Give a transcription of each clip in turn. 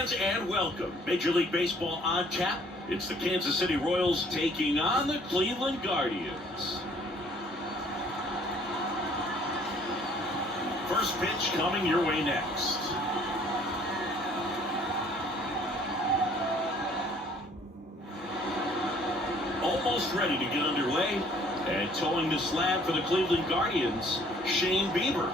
fans, and welcome. Major League Baseball on tap. It's the Kansas City Royals taking on the Cleveland Guardians. First pitch coming your way next. Almost ready to get underway. And towing the slab for the Cleveland Guardians, Shane Bieber.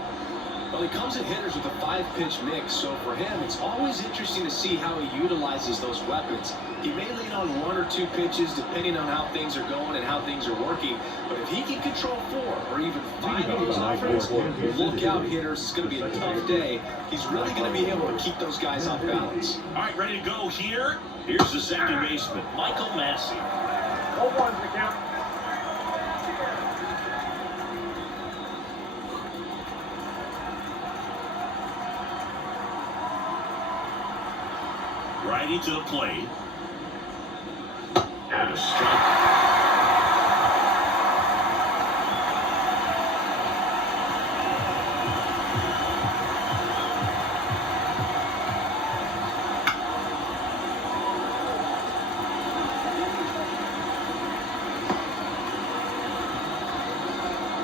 Well, he comes at hitters with a 5-pitch mix, so for him, it's always interesting to see how he utilizes those weapons. He may lean on 1 or 2 pitches depending on how things are going and how things are working, but if he can control 4 or even 5 of those offense, look out, hitters. It's going to be a tough day. He's really going to be able to keep those guys off balance. All right, ready to go here. Here's the second baseman, Michael Massey. 0-1's the count. Righty to the plate. And a strike.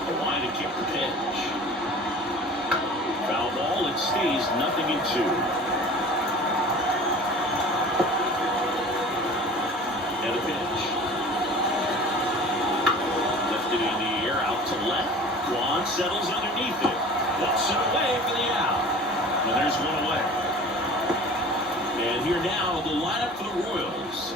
A line to kick the pitch. Foul ball, it stays 0-2. And a pitch. Lifted in the air, out to left. Quan settles underneath it. Walks it away for the out. And there's one away. And here now, the lineup for the Royals.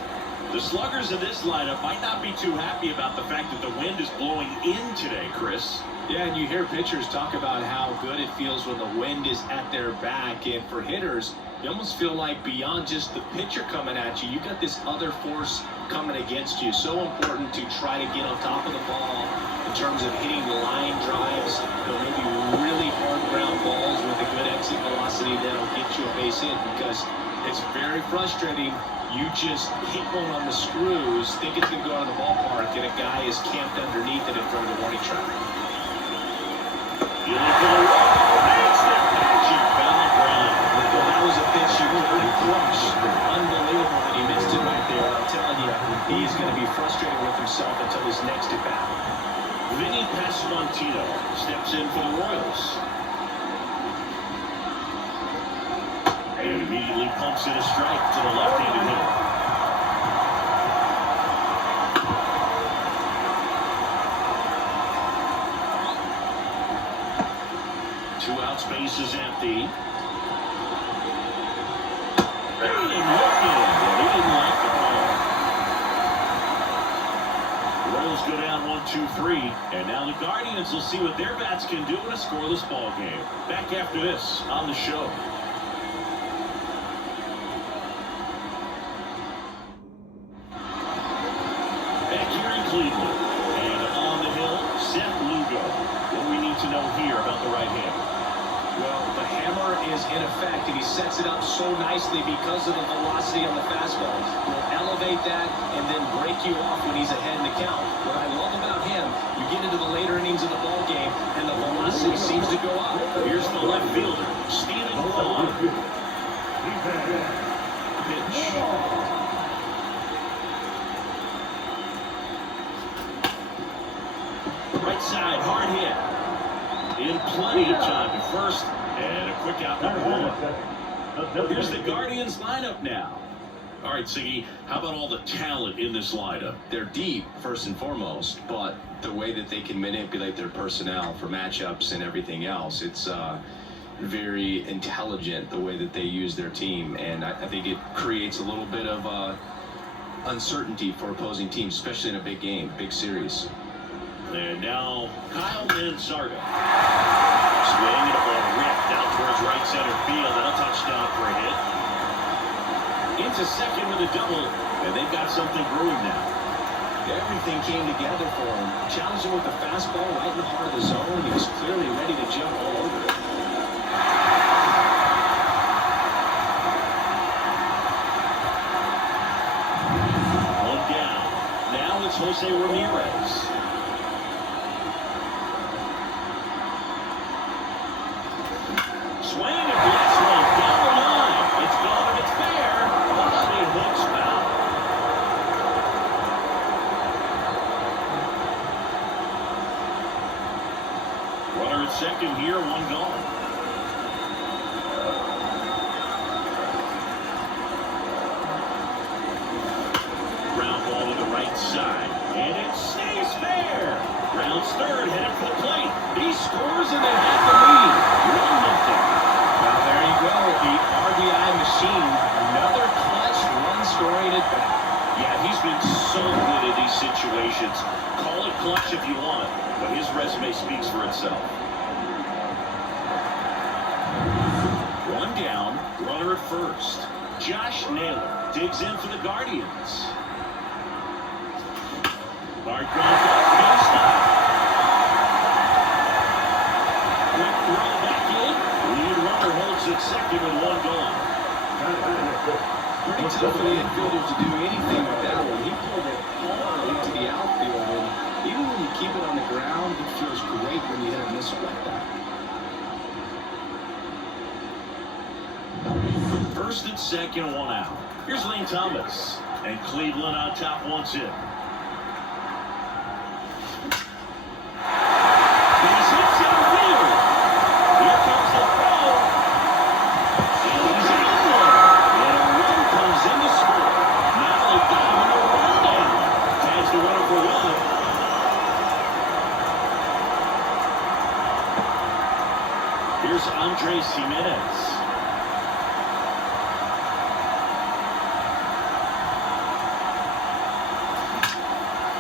The sluggers in this lineup might not be too happy about the fact that the wind is blowing in today, Chris. Yeah, and you hear pitchers talk about how good it feels when the wind is at their back. And for hitters, you almost feel like beyond just the pitcher coming at you, you got this other force coming against you. So important to try to get on top of the ball in terms of hitting line drives, maybe really hard ground balls with a good exit velocity that'll get you a base hit, because it's very frustrating. You just hit one on the screws, think it's going to go out of the ballpark, and a guy is camped underneath it in front of the warning track. You look for the wall, makes the catch, and foul ground. Well, that was a pitch you couldn't crush. Unbelievable that he missed it right there. I'm telling you, he is going to be frustrated with himself until his next at bat. Vinny Pasquantino steps in for the Royals. And immediately pumps in a strike to the left-handed hitter. Two outs, base is empty. And looking, and he didn't like the call. Royals go down 1-2-3, and now the Guardians will see what their bats can do in a scoreless ball game. Back after this on the show. Back here in Cleveland, and on the hill, Seth Lugo. What do we need to know here about the right-hander? Well, the hammer is in effect, and he sets it up so nicely because of the velocity on the fastball. He'll elevate that and then break you off when he's ahead in the count. What I love about him, you get into the later innings of the ball game, and the velocity seems to go up. Here's the left fielder, Stephen Quan. Pitch. Right side, hard hit. In plenty of time to first, and a quick out number 1. Here's the Guardians lineup now. All right, Siggy, how about all the talent in this lineup? They're deep, first and foremost, but the way that they can manipulate their personnel for matchups and everything else, it's very intelligent the way that they use their team, and I think it creates a little bit of uncertainty for opposing teams, especially in a big game, big series. And now Kyle Mansardo. Swing and a ball ripped out towards right center field, and a touchdown for a hit. Into second with a double, and they've got something brewing now. Everything came together for him. Challenged him with the fastball right in the heart of the zone. He was clearly ready to jump all over it. One down. Now it's Jose Ramirez. Swing and blast one down the line. It's gone and it's fair. at second here, one gone. Ground ball to the right side, and it stays fair. Rounds third, headed for the plate. He scores, and they have the lead. 1-0. Well, there you go, the RBI machine. Another clutch run-scoring at bat. Yeah, he's been so good in these situations. Call it clutch if you want, but his resume speaks for itself. One down, runner at first. Josh Naylor digs in for the Guardians. Hard ground ball, no stop. Quick throw back in. Lead runner holds at second with one gone. Pretty tough for the infielder to do anything with that one. He pulled it hard into the outfield, and even when you keep it on the ground, it feels great when you hit a missile like that. First and second, one out. Here's Lane Thomas, and Cleveland on top once in. He's hit center field. Here comes the throw. And he's in one. And a run comes in to score. Now they've got him in a run down. Tags the runner for one. Here's Andres Jimenez.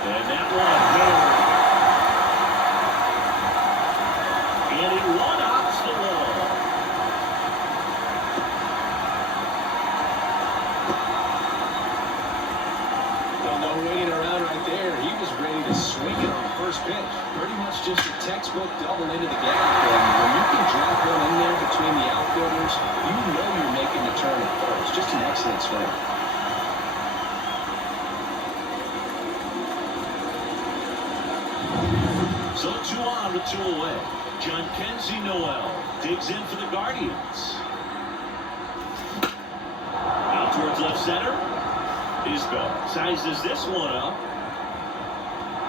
And that one hammered. And he one-ups the wall. Well, no waiting around right there. He was ready to swing it on the first pitch. Pretty much just a textbook double into the gap. And when you can drop one in there between the outfielders, you know you're making the turn at first. Just an excellent swing. So 2 on with 2 away. John Kenzie Noel digs in for the Guardians. Out towards left center. Isbell sizes this one up.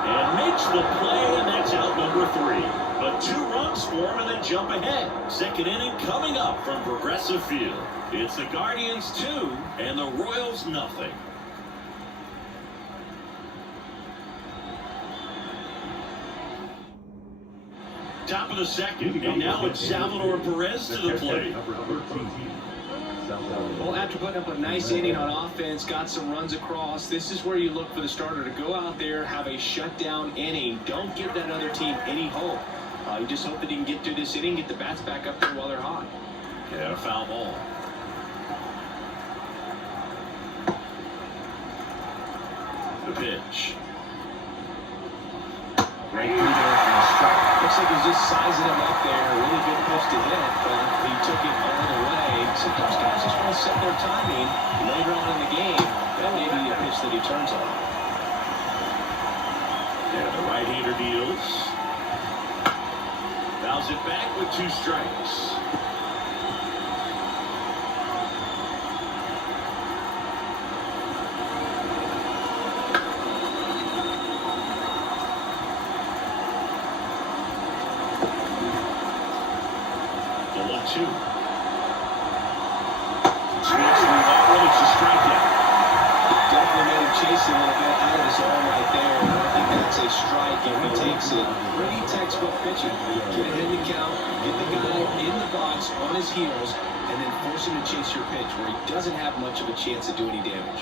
And makes the play, and that's out number 3. But 2 runs for him and then jump ahead. Second inning coming up from Progressive Field. It's the Guardians 2 and the Royals nothing. Top of the second, and now it's Salvador Perez to the plate. Well, after putting up a nice inning on offense, got some runs across, this is where you look for the starter to go out there, have a shutdown inning. Don't give that other team any hope. You just hope that he can get through this inning, get the bats back up there while they're hot. Yeah, a foul ball. The pitch. Right through there for a strike. Looks like he's just sizing him up there. A really good pitch to hit, but he took it all the way. Sometimes guys just want to set their timing later on in the game. That may be a pitch that he turns on. Yeah, the right-hander deals. Fouls it back with 2 strikes. The 1-2. Swings through that one. It's a strikeout. Definitely made him chase a little bit out of his arm right there. And I think that's a strike if he takes it. Pretty textbook pitching. Get ahead in the count, get the guy in the box on his heels, and then force him to chase your pitch where he doesn't have much of a chance to do any damage.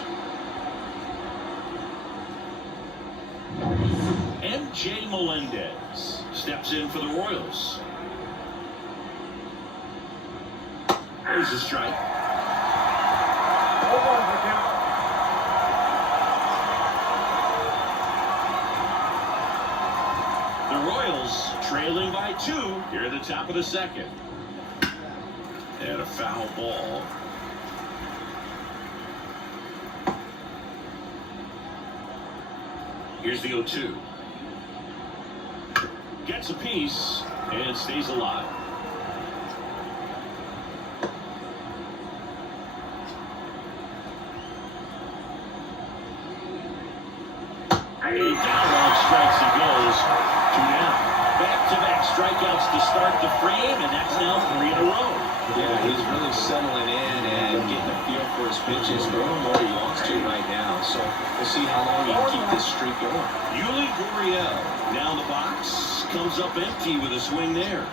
MJ Melendez steps in for the Royals. There's a strike. 0-1 the count. The Royals trailing by 2 here at the top of the second. And a foul ball. Here's the 0-2. Gets a piece and stays alive. And down on strikes he goes. 2 down. Back-to-back strikeouts to start the frame, and that's now 3 in a row. Yeah, he's really settling in and getting a feel for his pitches, throwing where he wants to right now. So we'll see how long he can keep this streak going. Yuli Gurriel now in the box, comes up empty with a swing there.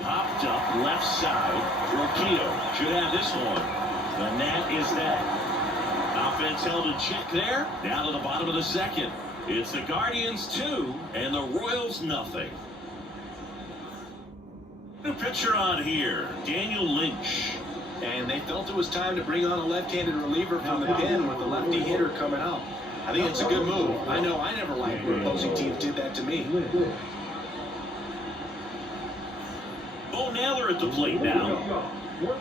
Popped up left side. Roquillo should have this one. And that is that. Offense held in check there. Down to the bottom of the second. It's the Guardians 2 and the Royals nothing. New pitcher on here, Daniel Lynch. And they felt it was time to bring on a left-handed reliever from the pen with a lefty hitter coming up. I think it's a good move. I know I never liked when opposing teams did that to me. Bo Naylor at the plate now.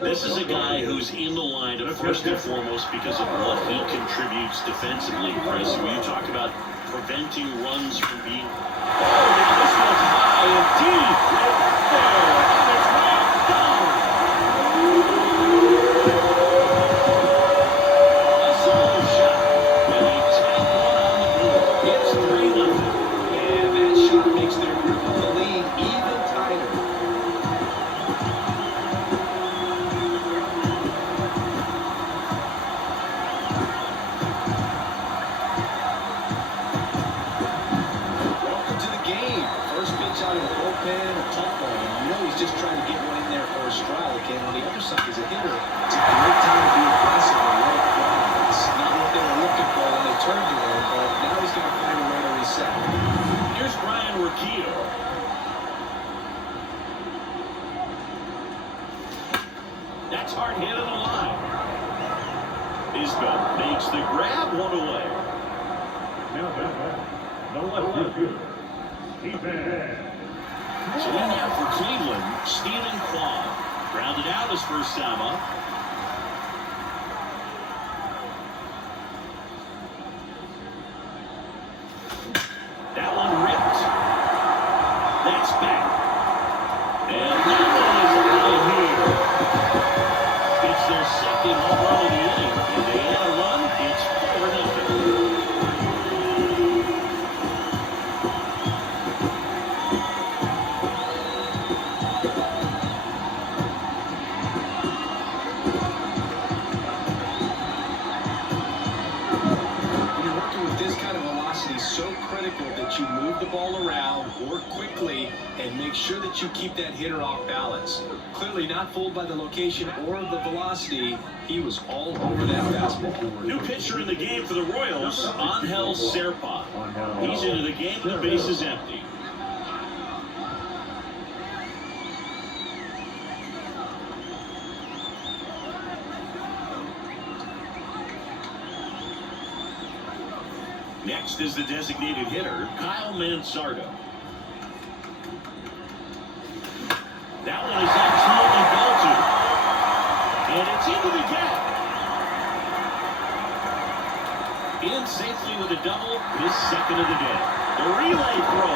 This is a guy who's in the lineup first and foremost because of what he contributes defensively, Chris. When you talk about preventing runs from being... Oh, now this one's high and deep. Right there. And it's right down. A solo shot. And they tap one on the board. It's 3-0. And that shot makes their grip of the lead even tighter. Out of the bullpen, a tough one. You know he's just trying to get one in there for a strike. And on the other side, as a hitter, it's a great time to be aggressive and let it fly. It's not what they were looking for when they turned to him, but now he's going to find a way to reset. Here's Brian Roquillo. That's hard hit on the line. Isbell makes the grab, one away. No left field. Defense. So in now for Cleveland, Stephen Kwan. Grounded out his first time up. That one ripped. That's back. And that one is out of here. It's their second home run of the inning. And they add a run, it's 4-0. So critical that you move the ball around, work quickly, and make sure that you keep that hitter off balance. Clearly not fooled by the location or the velocity. He was all over that fastball. New pitcher in the game for the Royals, Angel Serpa. He's into the game and the base is empty. Next is the designated hitter, Kyle Mansardo. That one is absolutely belted. And it's into the gap. In safely with a double, his second of the day. The relay throw.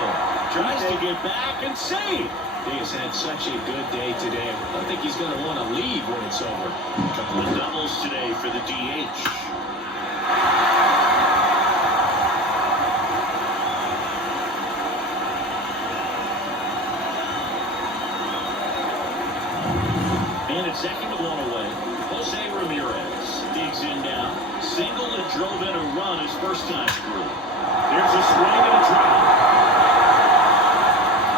Tries to get back and save. He has had such a good day today. I don't think he's going to want to leave when it's over. A couple of doubles today for the DH. And at second with one away, Jose Ramirez digs in now. Single and drove in a run his first time through. There's a swing and a drive.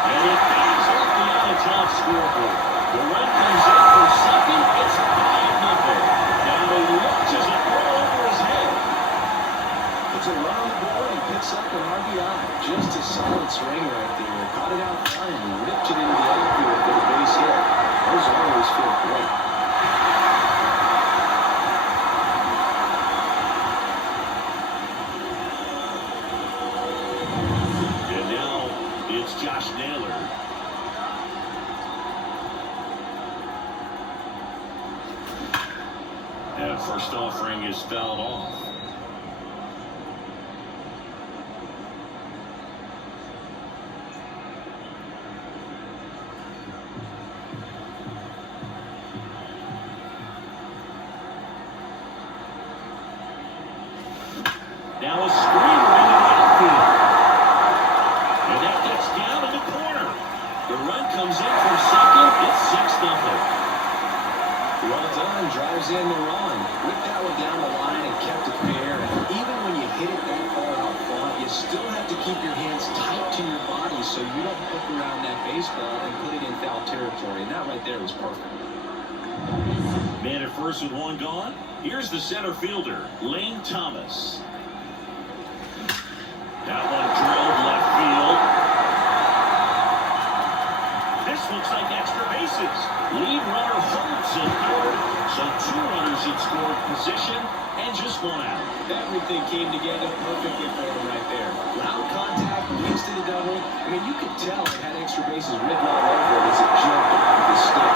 And it bangs off the out-of-town scoreboard. The run comes in for second. It's 5-0. Now he looks as a throw over his head. It's a run on the board and picks up an RBI. Just a solid swing right there. Caught it out front and ripped it into the outfield for the base hit. Those always feel great. And now it's Josh Naylor. And first offering is fouled off. Now keep your hands tight to your body so you don't hook around that baseball and put it in foul territory. And that right there was perfect. Man at first with one gone. Here's the center fielder, Lane Thomas. That one drilled left field. This looks like extra bases. Lead runner holds at third. So 2 runners in scoring position and just 1 out. Everything came together perfectly for him right there. Loud contact, leads to the double. I mean, you could tell it had extra bases written all over it as it jumped off the stick.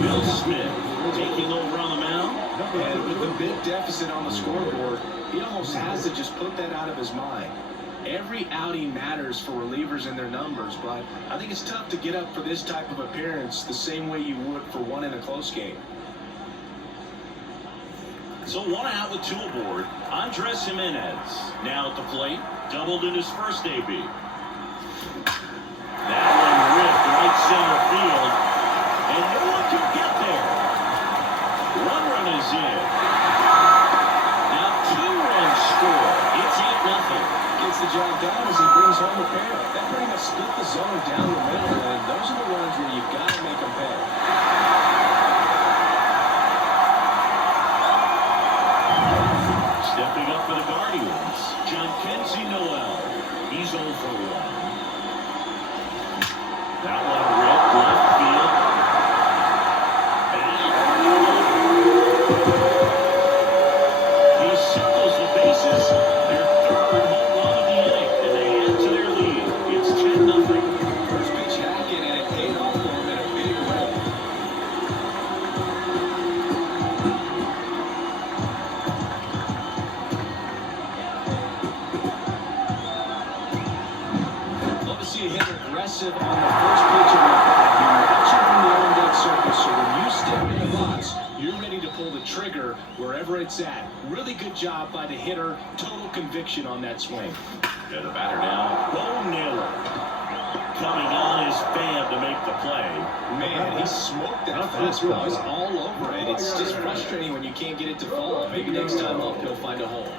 Will Smith taking over on the mound. And with a big deficit on the scoreboard, he almost has to just put that out of his mind. Every outing matters for relievers and their numbers, but I think it's tough to get up for this type of appearance the same way you would for one in a close game. So 1 out with 2 aboard. Andres Jimenez now at the plate. Doubled in his first AB. That one ripped right center field. And no one can get there. 1 run is in. Now 2 runs score. It's 8-0. Gets the job done as he brings home a pair. That pretty much split the zone down the middle, and those are the runs where you've got to make them pay. Stepping up for the Guardians, John Kenzie Noel. He's 0 for 1. That one ripped left field. He circles the bases. Their 3rd home run of the inning, and they add to their lead. It's 10-0. First pitch hacking, and it paid off for him in a big way. Love to see a hitter aggressive on the first pitch of the bat. You watch it from the on-deck circle, so when you step in the box, you're ready to pull the trigger wherever it's at. Really good job by the hitter. Total conviction on that swing. And the batter now, Bo Naylor. Coming on is Pham to make the play. Man, he smoked that fastball. He's all over it. It's just frustrating when you can't get it to fall. Maybe next time up, he'll find a hole.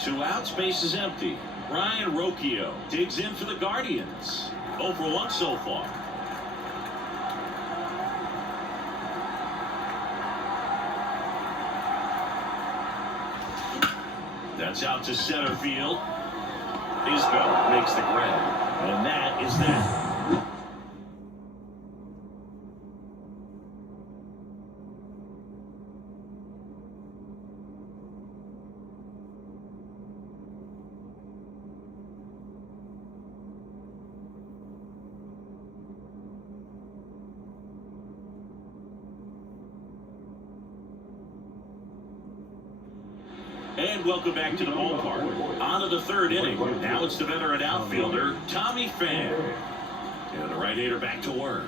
2 outs, base is empty. Ryan Rocchio digs in for the Guardians. 0 for 1 so far. That's out to center field. Isbell makes the grab. And that is that. And welcome back to the ballpark. On to the 3rd inning. Now it's the veteran outfielder, Tommy Pham. And the right-hander back to work.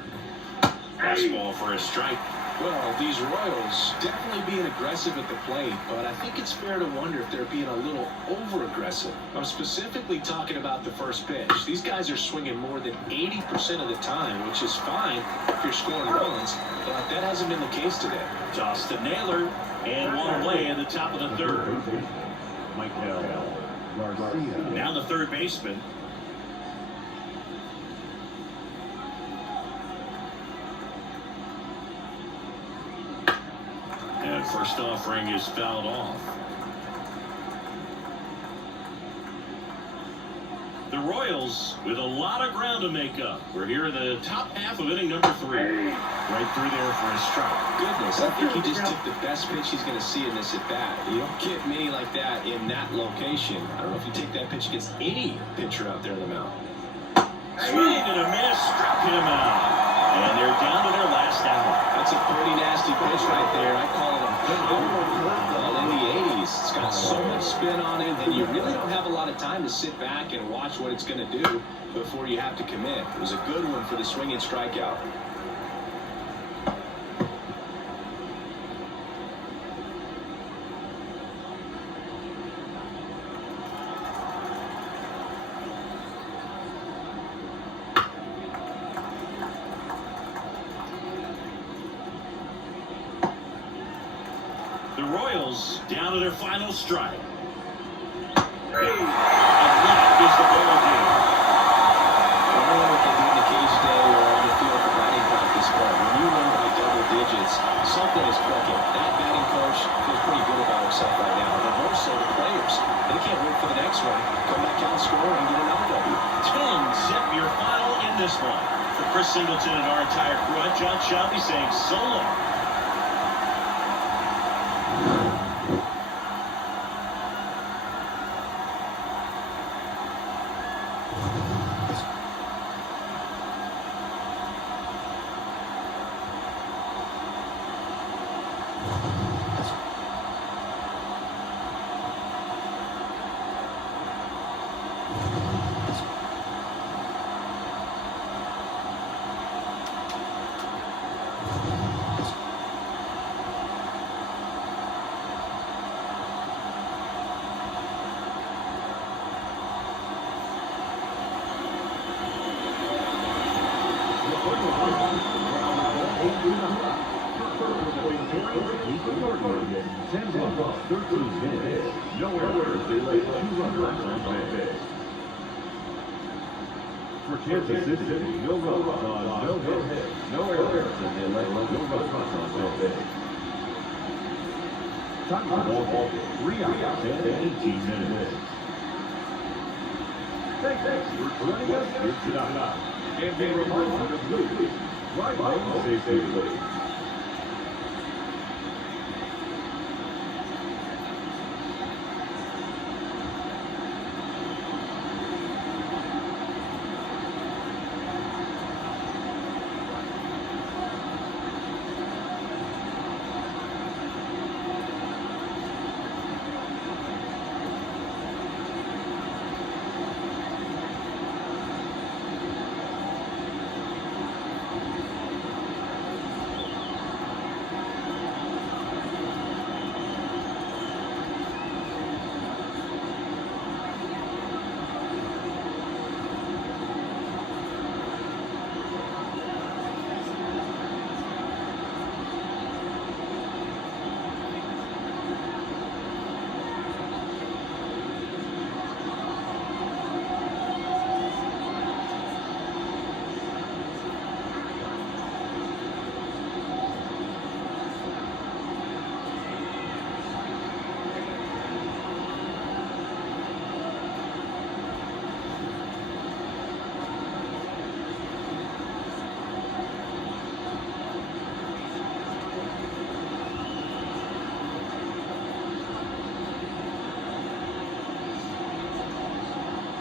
Fastball for a strike. Well, these Royals definitely being aggressive at the plate, but I think it's fair to wonder if they're being a little over-aggressive. I'm specifically talking about the first pitch. These guys are swinging more than 80% of the time, which is fine if you're scoring runs, but that hasn't been the case today. Toss to Naylor, and 1 away in the top of the 3rd. Now the 3rd baseman. And first offering is fouled off. The Royals with a lot of ground to make up. We're here in the top half of inning number 3. Right through there for a strike. Goodness, I think he just took the best pitch he's going to see in this at-bat. You don't get many like that in that location. I don't know if you take that pitch against any pitcher out there in the mound. Swing and a miss, struck him out. And they're down to their last out. That's a pretty nasty pitch right there. I call it a curveball in the 80s. It's got so much spin on it, and you really don't have a lot of time to sit back and watch what it's going to do before you have to commit. It was a good one for the swinging strikeout. Royals down to their final strike. And that is the ball game. I don't know what they do in the cage today or on the field for batting practice, but when you win by double digits, something is clicking. That batting coach feels pretty good about himself right now. And more so the players. They can't wait for the next one. Come back out, score, and get another W. 10 zip your final in this one. For Chris Singleton and our entire crew, I'm John Shelby saying so long. For Kansas City, no runs on no hits, no errors, and they let no runs on base. Time for ball game, 3 hours and 18 minutes. Thanks for joining us here tonight. And be reminded of Luke, right by the safe.